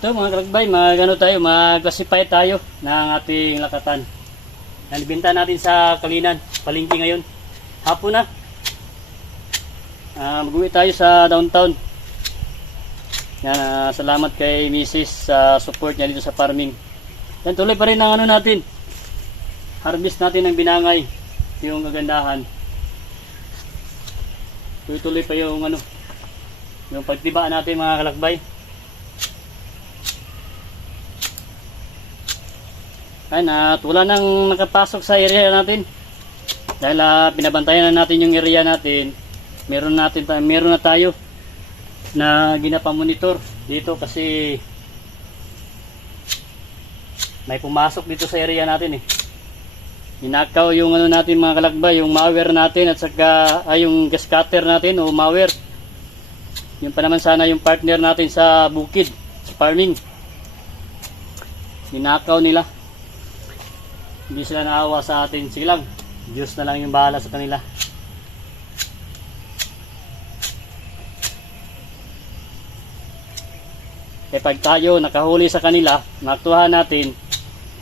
Ito mga kalakbay, mag-classify tayo ng ating lakatan. Nalibinta natin sa Kalinan, palengke ngayon. Hapon na. Mag-uwi tayo sa downtown. Yan, salamat kay Mrs. sa support niya dito sa farming. Yan, tuloy pa rin ang natin. Harvest natin ng binangay, yung kagandahan. Tuloy pa yung yung pagtibaan natin mga kalakbay. Ayun, wala nang nakapasok sa area natin. Dahil pinabantayan na natin yung area natin. Meron na tayo na ginapamonitor dito kasi may pumasok dito sa area natin eh. Ninakaw yung natin mga kalakbay, yung mower natin at saka yung gas cutter natin o mower. Yung pa naman sana yung partner natin sa bukid, sa farming. Ninakaw nila. Hindi sila naawa sa atin. Sige lang, Diyos na lang yung bahala sa kanila. Kaya pag tayo nakahuli sa kanila, nakuha natin,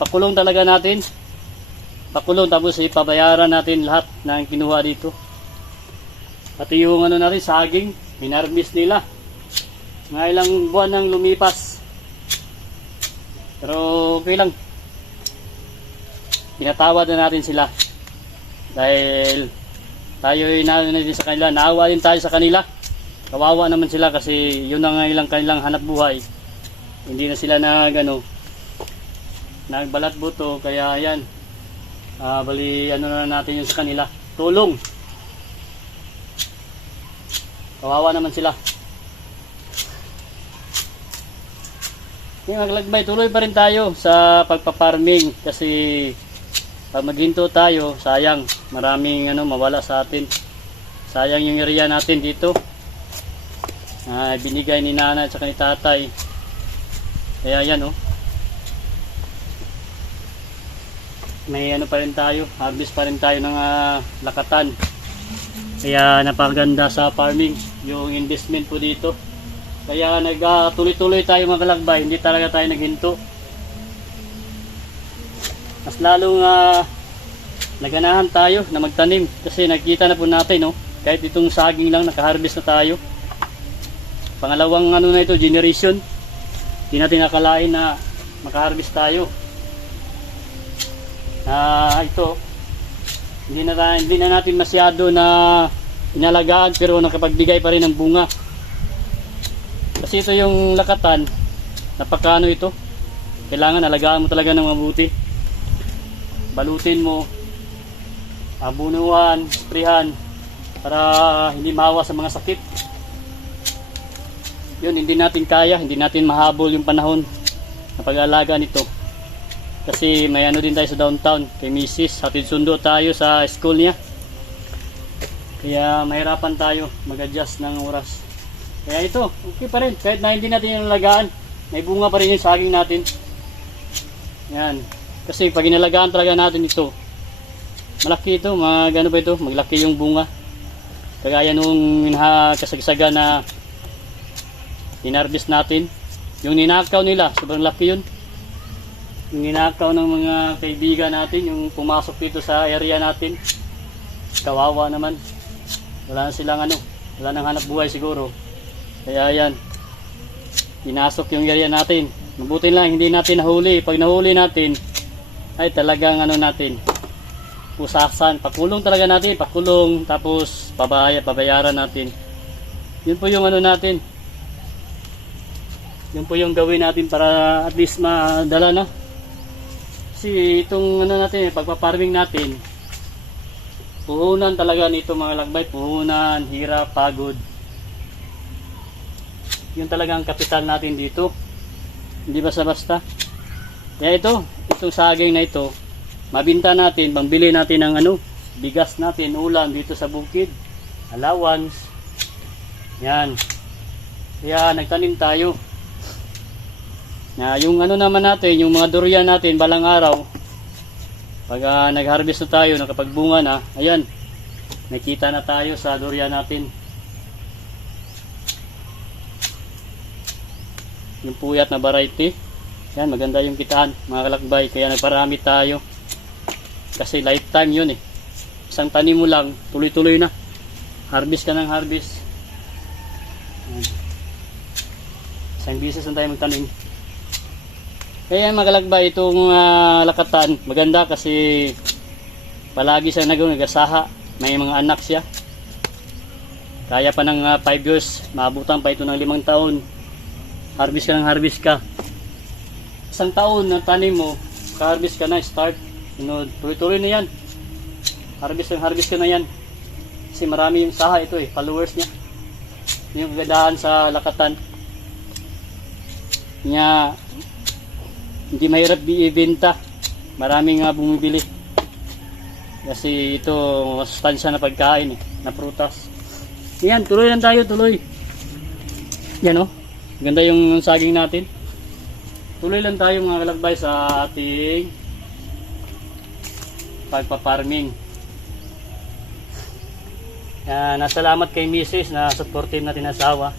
pakulong talaga natin. Pakulong tapos ipabayaran natin lahat ng kinuha dito. Pati yung natin, saging, minarmis nila. Mga ilang buwan nang lumipas. Pero okay lang. Pinatawad na natin sila dahil tayo natin sa kanila, naawa din tayo sa kanila. Kawawa naman sila kasi yun ang ilang kanilang hanap buhay. Hindi na sila nagbalat buto, kaya yan, bali na natin yun sa kanila, tulong. Kawawa naman sila. Yung maglagbay, tuloy pa rin tayo sa pagpaparming kasi pag maghinto tayo, sayang, maraming mawala sa atin. Sayang yung area natin dito. Binigay ni nanay at saka ni tatay. Kaya yan may pa rin tayo, harvest pa rin tayo ng lakatan. Kaya napaganda sa farming yung investment po dito. Kaya tuloy-tuloy tayo mga kalakbay, hindi talaga tayo naghinto. Mas lalong naganahan tayo na magtanim kasi nakita na po natin kahit itong saging lang nakaharvest na tayo. Pangalawang na ito, generation. Hindi natin nakalain na makaharvest tayo. Ito hindi na natin masyado na inalagaan pero nakapagbigay pa rin ng bunga. Kasi ito yung lakatan, napakano ito. Kailangan alagaan mo talaga ng mabuti. Balutin mo, abunuhan, sprayhan para hindi mahawa sa mga sakit. Yun, hindi natin kaya, hindi natin mahabol yung panahon na pag-aalaga nito. Kasi may din tayo sa downtown kay Mrs. Hatid sundo tayo sa school niya. Kaya mahirapan tayo mag-adjust ng oras. Kaya ito, okay pa rin. Kahit na hindi natin yung alagaan, may bunga pa rin yung saging natin. Yan. Kasi pag inalagaan talaga natin ito, malaki ito, maglaki yung bunga. Kagaya nung kasagsaga na inharvest natin. Yung ninakaw nila, sobrang laki yun. Yung ninakaw ng mga kaibigan natin, yung pumasok dito sa area natin. Kawawa naman. Wala na silang wala nang hanap buhay siguro. Kaya yan, pinasok yung area natin. Mabuti lang, hindi natin nahuli. Pag nahuli natin, ay talagang natin, pusasan, pakulong talaga natin, pakulong, tapos pabayaran natin. Yun po yung natin. Yun po yung gawin natin para at least madala na. Kasi itong natin, pagpaparming natin, puhunan talaga nito mga lagbay, puhunan, hirap, pagod. Yun talaga ang kapital natin dito. Hindi basta-basta. Kaya itong saging na ito, mabinta natin, pambili natin ng bigas natin, ulam dito sa bukid, allowance. Yan. Kaya nagtanim tayo. Yung naman natin, yung mga durian natin balang araw, pag nag-harvest na tayo, nakapagbunga na, ayan, nakita na tayo sa durian natin. yung puyat na variety. Yan, maganda yung kitaan mga kalakbay, kaya nagparami tayo kasi lifetime yun eh. Isang tanim mo lang, tuloy-tuloy na, harvest ka ng harvest. Yan. Isang bisis na tayo magtanim. Kaya mga kalakbay, itong lakatan maganda kasi palagi siya nagasaha, may mga anak siya, kaya pa ng 5 years, maabutan pa ito ng 5 taon, harvest ka ng harvest ka. Isang taon na tanim mo, harvest ka na, start, tuloy-tuloy na yan, harvest ka na yan, kasi marami yung saha ito eh, followers niya. Yung kagandahan sa lakatan niya, hindi mahirap ibenta, maraming bumibili kasi ito masustansya na pagkain eh, na prutas. Yan, tuloy lang tayo, tuloy. Yan oh, ganda yung saging natin. Tuloy lang tayo mga kalakbay sa ating pagpaparming. Nasalamat kay Mrs. na supportive natin asawa.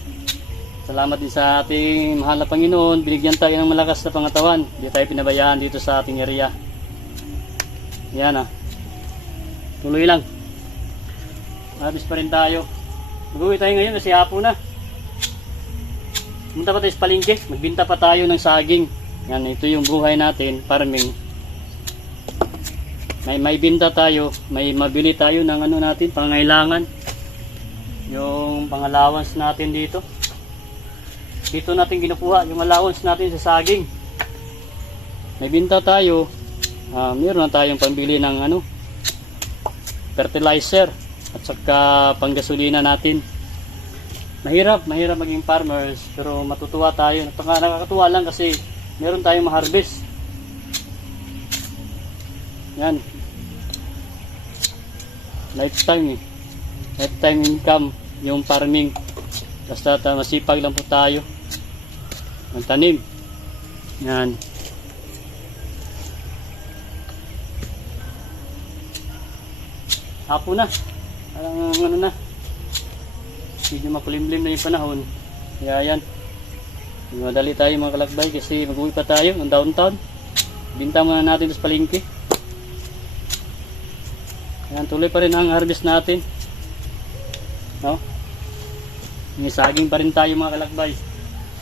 Salamat din sa ating mahal na Panginoon, binigyan tayo ng malakas na pangatawan. Hindi tayo pinabayaan dito sa ating area. Yan tuloy lang. Harvest pa rin tayo. Mag-uwi tayo ngayon kasi hapon na. Pumunta pa tayo sa palengke, magbinta pa tayo ng saging. Yan, ito yung buhay natin, farming. May binta tayo, may mabili tayo ng natin, pangangailangan. Yung pang-allowance natin dito. Dito natin kinukuha yung allowance natin sa saging. May binta tayo, meron na tayong pambili ng fertilizer at saka panggasolina natin. Mahirap maging farmers, pero matutuwa tayo. Nakakatuwa lang kasi meron tayong ma-harvest. Yan. Lifetime income yung farming. Basta masipag lang po tayo magtanim. Yan. Hapon na. Parang na. Medyo makulimlim na yung panahon. Kaya yan, madali tayo mga kalakbay kasi mag-uwi pa tayo ng downtown. Binta muna natin sa palengke. Ayan, tuloy pa rin ang harvest natin, no? May saging pa rin tayo mga kalakbay.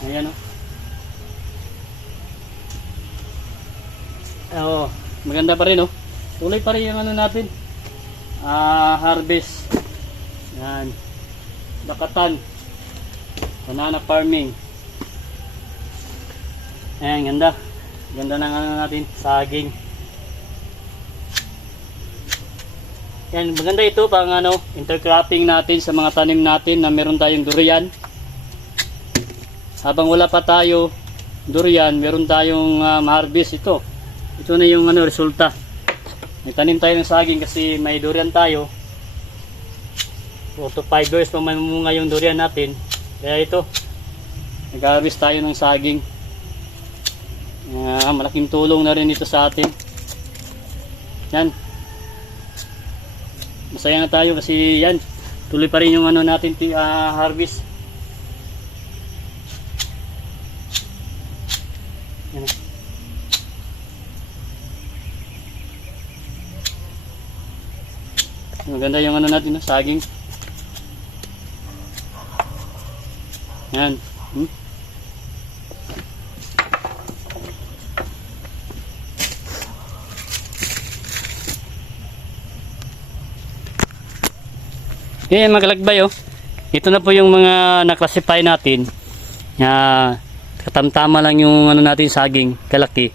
Ayan maganda pa rin tuloy pa rin yung natin, harvest. Yan, lakatan, banana farming. Ayan, ganda ng natin, saging. Yan, maganda ito pang intercropping natin sa mga tanim natin na meron tayong durian. Habang wala pa tayo durian, meron tayong ma-harvest ito. Ito na yung resulta. May tanim tayo ng saging kasi may durian tayo. 4 to 5 years pa mamunga yung durian natin. Kaya ito, nag-harvest tayo ng saging. Malaking tulong na rin ito sa atin. Yan, masaya na tayo kasi yan, tuloy pa rin yung natin harvest. Yan. Maganda yung natin, saging. Yan. Okay, mga kalakbay, ito na po yung mga na-classify natin. Katamtama lang yung natin, saging, kalaki.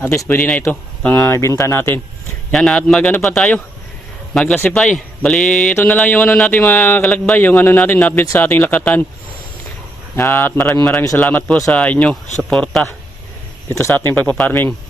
At least pwede na ito pang ibenta natin. Yan, at pa tayo, mag-classify. Bali, ito na lang yung natin mga kalakbay, yung natin na-update sa ating lakatan. At maraming salamat po sa inyo suporta dito sa ating pagpaparming.